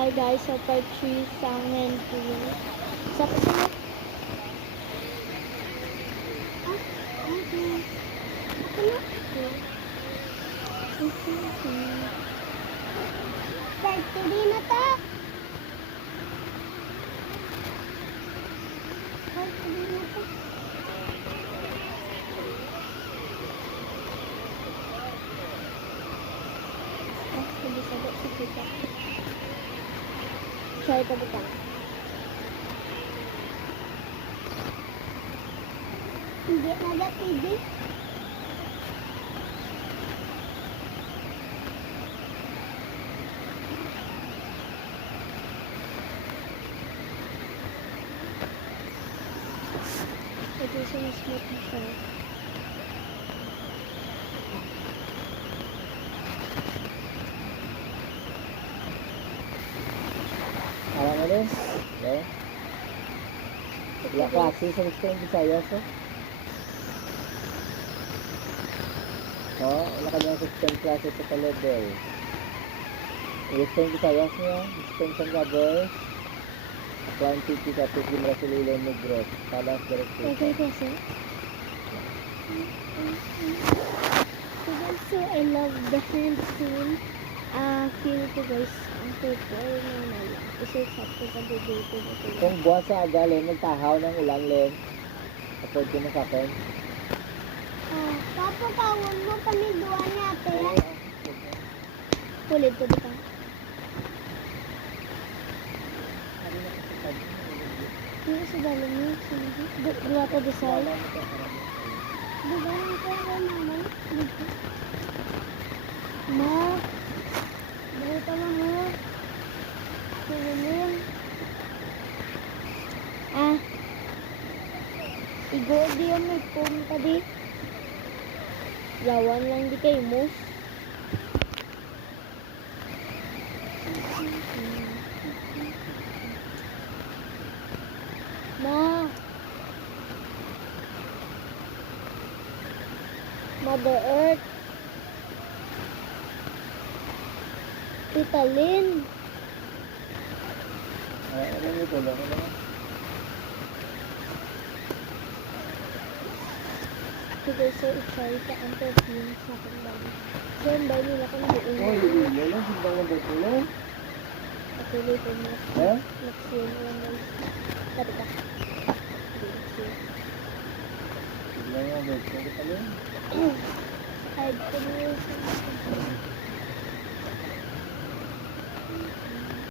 Hi guys, so part 3 Sangen Tuyo. Sa pasama. Part 3 na ta. Part 3 na ta. Hindi sabot si kita. Try ito buka. Hindi na TV. Ito yung smooth na siya. Alam mo rin? Okay. Wala klase sa gusto yung Visayas, oh. Oh, wala ka dyan sa klase sa level. Gusto yung Visayas niya, gusto yung Sanggabos, Atlantic, tapos yung Rasulilo Negros, Palas, Director. Okay, kasi. So I love the hand tool. Feel ko guys, ang purple na nala. Kasi sakto pa dito ito. Kung buwan sa agalin, magtahaw ng ulan, Len. Kapag ko na sa akin. Papakawon mo paniduan natin. Kulit ko dito. Hindi sa dalam niya. Dua pa desal. Diba yung kaya naman? Dito. Ma. Dito na mo. Kulilin. Igor di yung may punta di. Yawan lang di kayo mo. Ma. Mother Earth. Tita Lynn. Ano nyo ito? Ano naman? Sige, so i-try ang perfume sa akin bago. Then, bago nila kung doon. Oh, yun lang. Sibang ang beto na. Okay, wait a minute. Ha? Next year na lang guys. Tari ka. Sibang ang beto na. Hide ko na yun sa